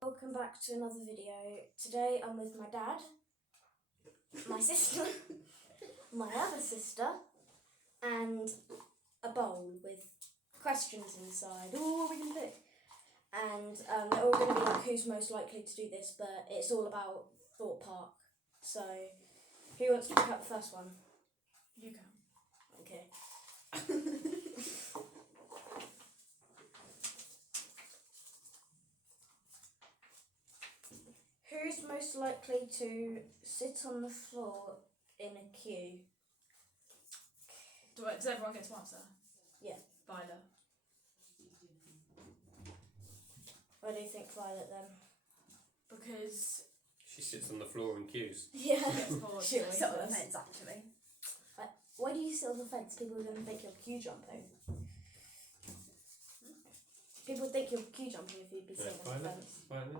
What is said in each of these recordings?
Welcome back to another video. Today I'm with my dad, my sister, my other sister, and a bowl with questions inside. Ooh, we can pick. And they're all going to be like who's most likely to do this, but it's all about Thorpe Park. So, who wants to pick up the first one? You can. Okay. Who's most likely to sit on the floor in a queue? Does everyone get to answer? Yeah. Violet. Why do you think Violet then? Because She sits on the floor and queues. Yeah. gets bored. She always Sit on the does. fence, actually. Why do you sit on the fence? People are going to think you're queue jumping. People would think you're queue jumping if you'd be sitting on the Violet? fence. Violet?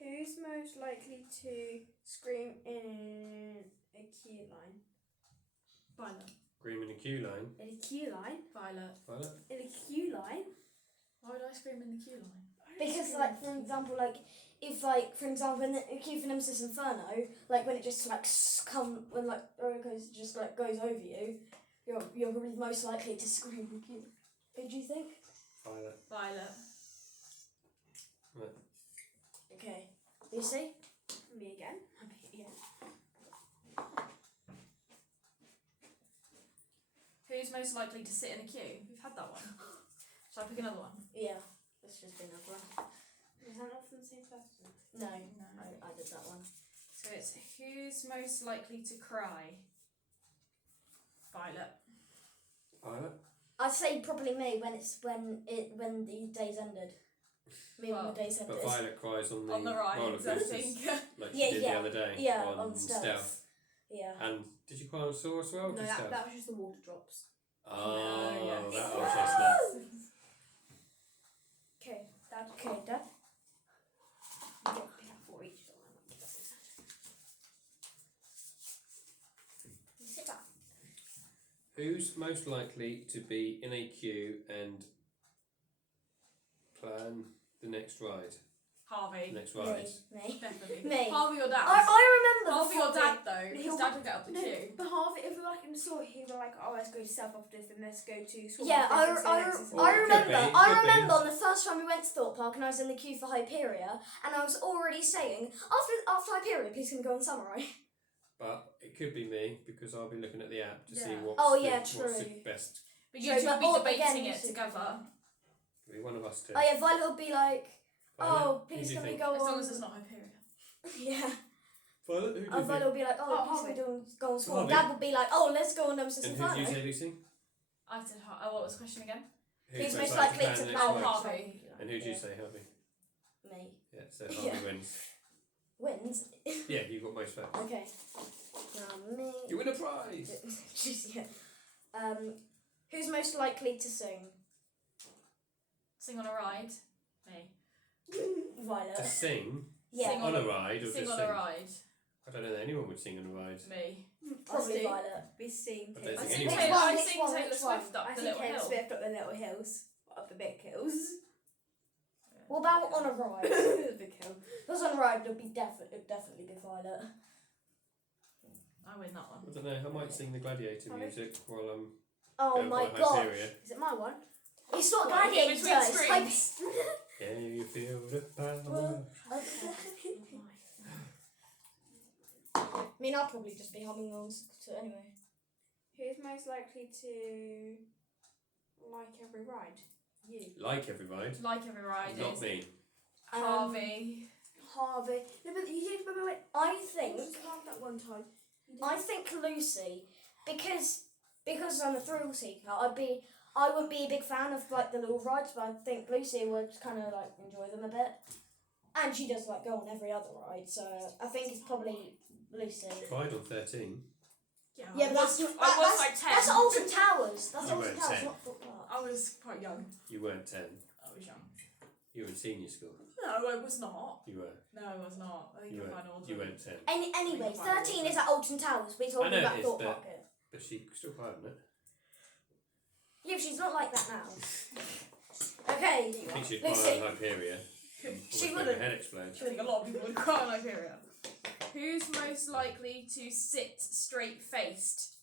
Who's most likely to scream in a queue line? Violet. Scream in a queue line. In a queue line? Violet. Violet? In a queue line? Why would I scream in the queue line? Because, like, for example, like, if, like, for example, in the queue for Nemesis Inferno, like, when it just, like, when, like, roller coaster just, like, goes over you, you're probably most likely to scream in the queue. Who do you think? Violet. Violet. Right. Okay. Lucy? Me again? Yeah. Who's most likely to sit in a queue? We've had that one. Shall I pick another one? Yeah. Let's just be another one. Is that not from the same person? No. No. I did that one. So it's who's most likely to cry? Violet. Violet? I'd say probably me when the days ended. Me when Well, the days ended. But Violet cries on the, On the roller rides, I coasters, think. like Yeah, she did yeah. the other day. Yeah, on Stealth. Yeah. And did you cry on Saw as well? No, Just Stealth? that was just the water drops. Oh, yes. that was just that. Okay, Dad. Okay, Dad. You get to pick up 4 each. Don't worry. Sit back. Who's most likely to be in a queue and plan the next ride? Harvey. Next ride. Me. Definitely. Me. Harvey or Dad? I remember Harvey or before Dad though, because He'll- Dad will get up the No, queue. but Harvey, if we were like in the store, he would like, oh, let's go to South after this, then let's go to Swap Yeah, after this, I Well, remember. it could I be. remember on the first time we went to Thorpe Park and I was in the queue for Hyperia, and I was already saying after Hyperia, please can we go on Samurai? But it could be me because I'll be looking at the app to see Yeah. what's, Oh, the, yeah, what's true. the best. But you True, two but will all- be debating again, it together. Could be one of us two. Oh yeah, Violet would be like, Violet, oh who please do you can we think? go As on? long as it's not Hyperion. Yeah. Violet, who do you Violet think? would be like, oh, Oh, please can we go on Swan. Harvey. Dad would be like, oh, let's go on Nemesis And who Inferno. did you say, Lucy? I said, what was the question again? Who's most likely to plan the plan next the ride? Harvey. And who did you Yeah. say, Harvey? Me. Yeah, so Yeah. Harvey wins. Wins. Yeah, you got most votes. Okay. Now me. You win a prize! Just, yeah. Who's most likely to sing? Sing on a ride? Me. Violet. To sing Yeah. Sing on a ride or Sing just on sing? a ride? I don't know that anyone would sing on a ride. Me. Probably Sing. Violet. We sing. I don't I think sing, anyone- Which one? I Which sing one? Taylor Which one? Swift up I the think little Taylor hill. Swift up the little hills. Up the big hills. What about on a ride? The big hill. If it was on a ride, it'd definitely be Violet. I win that one. I don't know, I might sing the Gladiator music while I'm Oh going my by god. Hyperia. Is it my one? It's not What, Gladiator, in between it's screens? Can you feel the power? Well, I mean, I'll probably just be humming along to anyway. Who's most likely to like every ride? You. Like every ride. Like every ride Not is me. Harvey. Harvey. No, but you did. Wait. I You think just laughed that one time. You did. I think Lucy, because I'm a thrill seeker, I would be a big fan of like the little rides, but I think Lucy would kind of like enjoy them a bit, and she does like go on every other ride, so I think it's probably Lucy. Tried on 13. Yeah, but that's I was like 10. That's Alton Towers. That's You Alton weren't Towers, 10. not Thorpe Park. I was quite young. You weren't 10. I was young. You were in senior school. No, I was not. You were. No, I was not. I think You you're weren't. fine older. You weren't 10. Anyway, 13 is at Alton Towers. We're I talking know it about is, Thorpe but- Park here. But she still cried on it. Yeah, but she's not like that now. Okay. I think she'd Lucy. cry on Hyperia. She Her wouldn't. head explode. I think a lot of people would cry on Hyperia. Who's most likely to sit straight faced?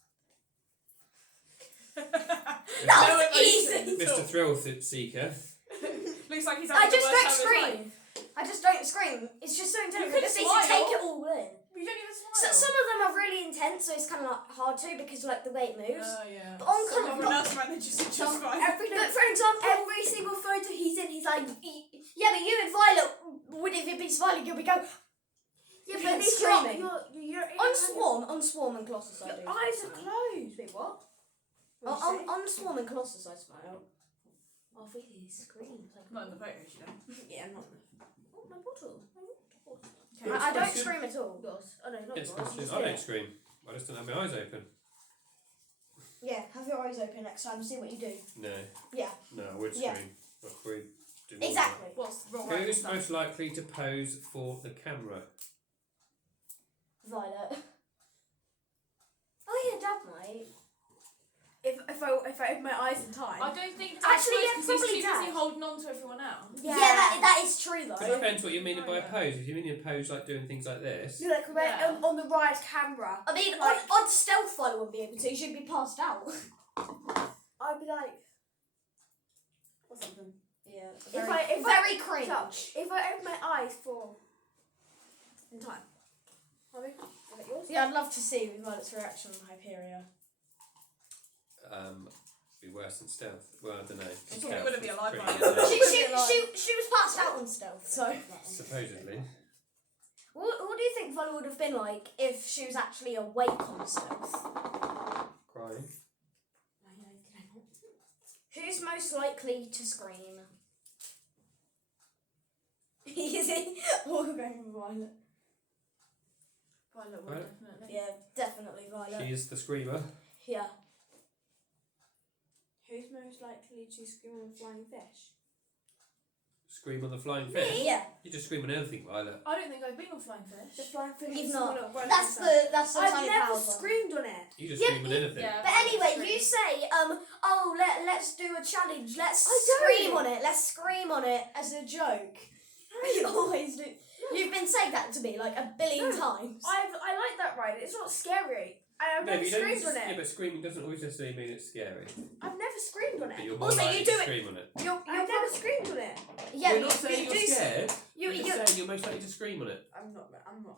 That was easy. Mr. Thrill Seeker. Looks like he's I having the just worst don't time of his scream. life. I just don't scream. It's just so intense. You I could just need to smile. take it all in. You don't even smile. So, some of them are really intense, so it's kind of like hard to because like the way it moves. Oh yeah. But on kind of Everyone else around there just fine. But for example, Every single photo he's in, he's like, yeah, but you and Violet would if you'd be smiling, you'll be going. yeah, You're but it's screaming. You're On Swarm and Colossus, I do. Your eyes are closed. Wait, what? On Swarm and Colossus, I smile. Oh, I really scream. Not in the photos, you know. Yeah, not. Oh, my bottle. Okay. I don't question. scream at all. Yours. Oh no, not Yes, yours. question. I don't scream. I just don't have my eyes open. Yeah, have your eyes open next time and see what you do. No. Yeah. No, I would Yeah. scream. I would do more. Exactly. What's wrong Who's with that? most likely to pose for the camera? Violet. Oh yeah, Dad might. If I open my eyes in time. I don't think Actually, yeah, because probably he's too busy Dad. holding on to everyone else. Yeah, that is true It though. depends what you mean by a Yeah. pose. If you mean a pose like doing things like this, You're like Yeah. on the right camera. I mean, Like- on stealth, Violet wouldn't be able to. She'd be passed out. I'd be like, or something. Yeah. If Very cringe. If I open my eyes for in time. Harvey, is that yours? Yeah, I'd love to see Violet's reaction on Hyperia. be worse than stealth. Well, I don't know. She Stealth wouldn't be is alive pretty by good. She was passed out on stealth, so. Supposedly. What do you think Violet would have been like if she was actually awake on stealth? Crying. Who's most likely to scream? Easy. We're going for Violet. Violet would Violet? definitely. Yeah, definitely Violet. She is the screamer. Yeah. Who's most likely to scream on a flying fish? Scream on the flying fish. Yeah. You just scream on anything, Violet. I don't think I've been on flying The fish. flying fish. You've is not. the one that That's runs the I've tiny never power one. screamed on it. You just Yeah, scream on anything. Yeah. But anyway, you say, oh, let's do a challenge. Let's scream on it. Let's scream on it as a joke. You always do. You've been saying that to me like a billion times. I like that ride. It's not scary. I've No, never but you don't screamed just, on yeah, it. but screaming doesn't always necessarily mean it's scary. I've never screamed on But it. you're more Also, likely you do to it- scream on it. I've never screamed on it. Yeah, You're not saying you you're do. scared. You, You're you, just saying you're most likely to scream on it. I'm not.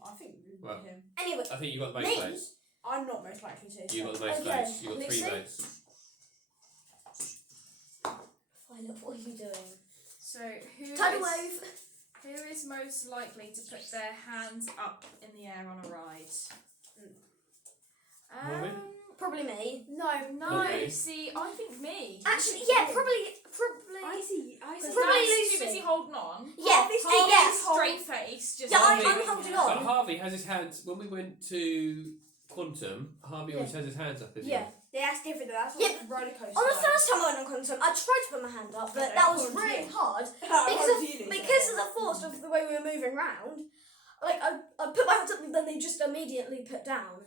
I think Well. him. anyway, I think you got the most Me? votes. I'm not most likely to. You got the most Okay, votes. You got 3 Lucy? votes. Violet, what are you doing? So who Tidal is, wave. who is most likely to put their hands up in the air on a ride? Harvey? Probably me. No, Okay. see, I think me. Actually, yeah, probably. I see. Because Probably Dad's Lucy. too busy holding on. Yeah, Harvey's Harvey's yeah. straight face. Just Yeah, Harvey- I'm holding But on. Harvey has his hands. When we went to Quantum, Harvey always has his hands up, isn't Yeah. Yeah, that's different though. That's Yeah, like a roller coaster. On the first time I went on Quantum, I tried to put my hand up, but Okay, that was go on, really yeah. hard because because of the force of the way we were moving around. Like I put my hands up and then they just immediately put down.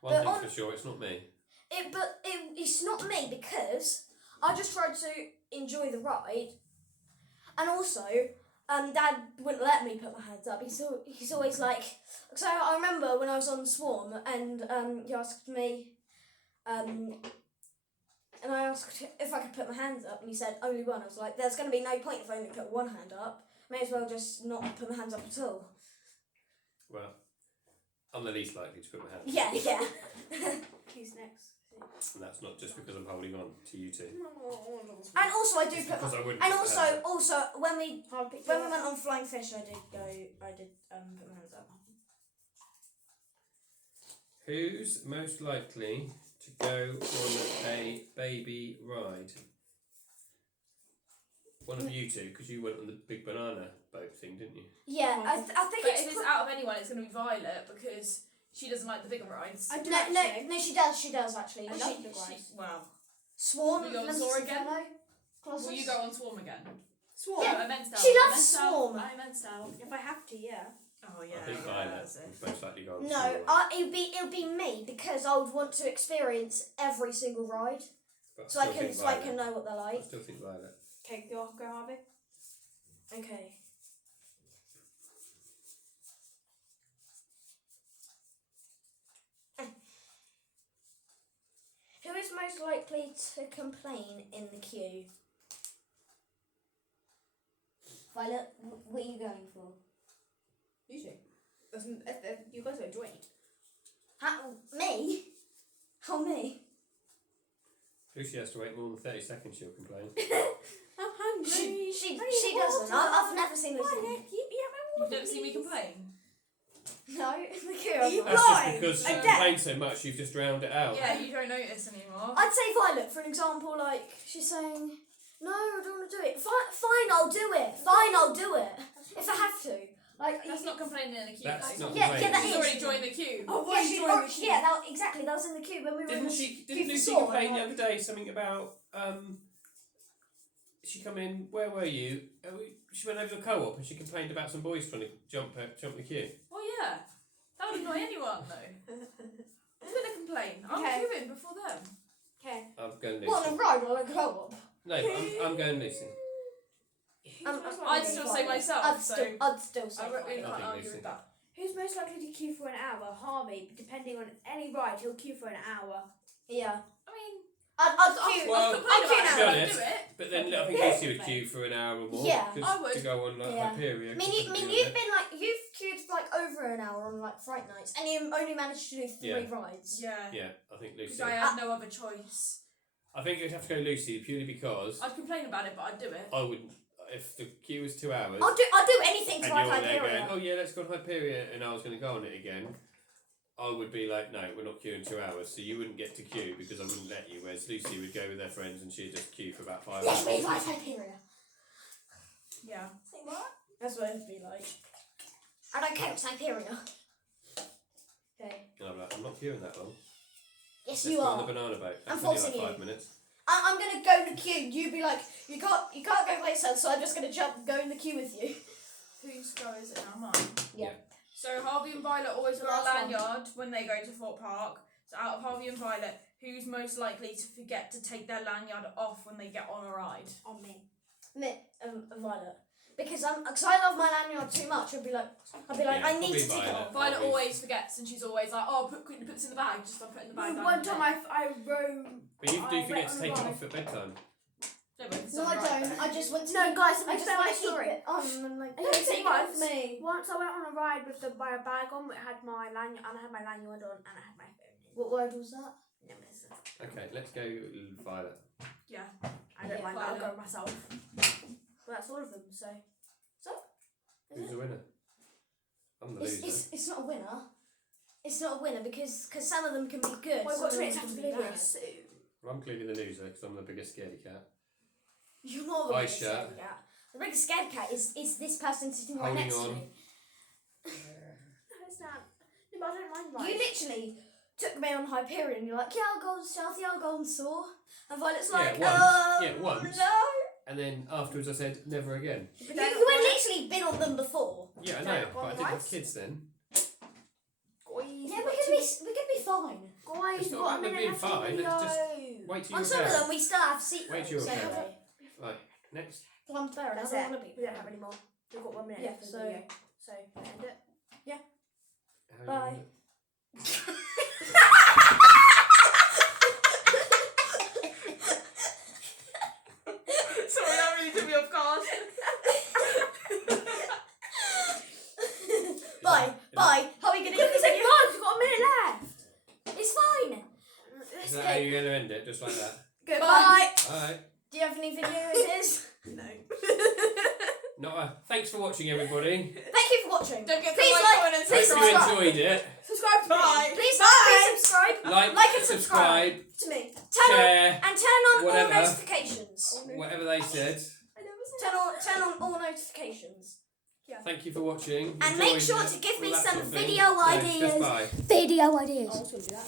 One But thing on- for sure, it's not me. It's not me because I just tried to enjoy the ride, and also, Dad wouldn't let me put my hands up. He's always like, so I remember when I was on Swarm and he asked me, and I asked if I could put my hands up, and he said only one. I was like, there's going to be no point if I only put one hand up. May as well just not put my hands up at all. Well, I'm the least likely to put my hands Yeah, yeah. Who's next? And that's not just because I'm holding on to you two. And also I do It's put my because I wouldn't. and put my hands also up. when we went on Flying Fish, I did put my hands up. Who's most likely to go on a baby ride? One of you two, because you went on the big banana boat thing, didn't you? Yeah, I think But it's. if it's out of anyone, it's going to be Violet because she doesn't like the bigger rides. I do No, actually. no, she does. She does actually. I She, love big rides. Well, Swarm. Will you go on Lemons Soar Inferno, again? Colossus. will you go on Swarm again? Swarm. Yeah, No, I meant Star. she loves I meant Star. Swarm. I meant Star. If I have to, yeah. Oh yeah. I think Violet would most likely go on. No, Swarm. it'll be me because I would want to experience every single ride. But So I still can think so I Violet. can know what they're I like. still think Violet. Okay, go Harvey. Okay. Who is most likely to complain in the queue? Violet, what are you going for? You two. You guys are joined. How, me? How me? Lucy has to wait more than 30 seconds, she'll complain. I'm hungry. She I need doesn't. water. I've never seen Lucy. Violet, you have my You've water, never seen me please. complain. No, in the queue. Are you I'm not. That's just blind? because she I'm complained so much, you've just drowned it out. Yeah, you don't notice anymore. I'd say Violet, for an example, like she's saying, "No, I don't want to do it." Fine, I'll do it. Fine, I'll do it if I have to. Like That's not complaining in the queue. That's not Yeah, complaining. that She's is. already joined the queue. Oh, Yeah, she she, joined the queue. yeah, exactly. That was in the queue when we were in the Didn't queue for Lucy Saw, complain and the like- other day something about she come in, where were you? She went over to the co-op and she complained about some boys trying to jump the queue. Well, yeah. That would annoy anyone, though. I'm going to complain. I'm Okay. queuing before them. Okay. I'm going Lucy. What, on a ride or a co-op? No, but I'm going Lucy. I'd still say myself, I'd so still say I really Violet. can't think argue Lucy. with that. Who's most likely to queue for an hour? Harvey. Depending on any ride, he'll queue for an hour. Yeah. I mean, I'd queue. Well, I'll complain to about be it, I'd honest, do it. But then I think Yeah. Lucy would queue for an hour or more. Yeah, 'cause I would. To go on like Yeah. Hyperion. I mean, you've been like you've queued like over an hour on like Fright Nights, and you only managed to do 3 Yeah. rides. Yeah. Yeah, I think Because Lucy. I had no other choice. I think you'd have to go Lucy purely because I'd complain about it, but I'd do it. I would. If the queue was 2 hours. I'll do anything and to you're ride there going, Hyperion. oh yeah, let's go on Hyperion, and I was going to go on it again, I would be like, no, we're not queuing 2 hours, so you wouldn't get to queue because I wouldn't let you, whereas Lucy would go with her friends and she'd just queue for about 5 Let me hours. ride Hyperion. Yeah. That's what it'd be like. I don't care, it's Hyperion. Okay. And I'm like, I'm not queuing that long. Yes, Let's you go on are. the banana boat. I'm That's only forcing like you. 5 minutes. I'm gonna go in the queue. You'd be like, you can't go by yourself, so I'm just gonna go in the queue with you. Whose go is it now? Mine. Yeah. So Harvey and Violet always The wear a last one. lanyard when they go to Thorpe Park. So out of Harvey and Violet, who's most likely to forget to take their lanyard off when they get on a ride? On me. Violet. Because I love my lanyard too much. I'd be like, Yeah, I need probably to take it Violet. off. Violet Always. always forgets, and she's always like, "Oh, quickly puts it in the bag." Just put it in the bag. One time I rode. But you do I forget went to on take a it ride. off at bedtime. No, but it's No, on I the ride don't. then. I just went to No, guys, I just tell want my to keep story. it on and like. Don't say once. once. Once I went on a ride with my bag on, it had my lanyard, and I had my lanyard on, and I had my phone in. What word was that? No, but it's- Okay, let's go Violet. Yeah. I don't Yeah, mind that. I'll Violet. go myself. Well, that's all of them. So. Who's the winner? I'm the loser. It's not a winner. It's not a winner because some of them can be good. Well, some what's of them it can have to be be bad. this? Well, I'm clearly the loser because I'm the biggest scaredy cat. You're not the Eye biggest shut. scaredy cat. The biggest scared cat is this person sitting right Holding next to on. me. No, it's not. No, but I don't mind rides. You literally took me on Hyperion. You're like, yeah, I'll go on Stealth, yeah, I'll go on Saw. And Violet's Yeah, like, once. Yeah, once. no. And then afterwards I said, never again. You had literally been on them before. Yeah, I Don't know, go but I on didn't have rides. kids then. Guys, Yeah, we could be fine. Guys, It's we've not got a about minute being left of the fine, video. it's just- Wait till On you're some of okay. them, we still have secrets. Wait till you're so- okay. Right, next. Well, I'm fair, and I That's don't it. want to be. We don't have any more. We've got 1 minute Yeah, left of the so- video. So, can I end it? How you Bye. doing it? Sorry, that really took me off guard. Bye. How are you going to Quick, do say it? bye, we've got a minute left. It's fine. Is that how you're going to end it? Just like that? Goodbye. Alright. Do you have any video ideas? No. Thanks for watching, everybody. Thank you for watching. Don't get Please the like, comment and Hope please you subscribe. enjoyed it. Subscribe to Bye. me. Please subscribe. Like and subscribe. subscribe, To me. Turn share, on whatever. all notifications. whatever they said. I never said Turn on all notifications. Thank you for watching. And Enjoyed make sure it, to give all me that some sort of thing. video No, ideas. just bye. Video ideas. I was going to do that.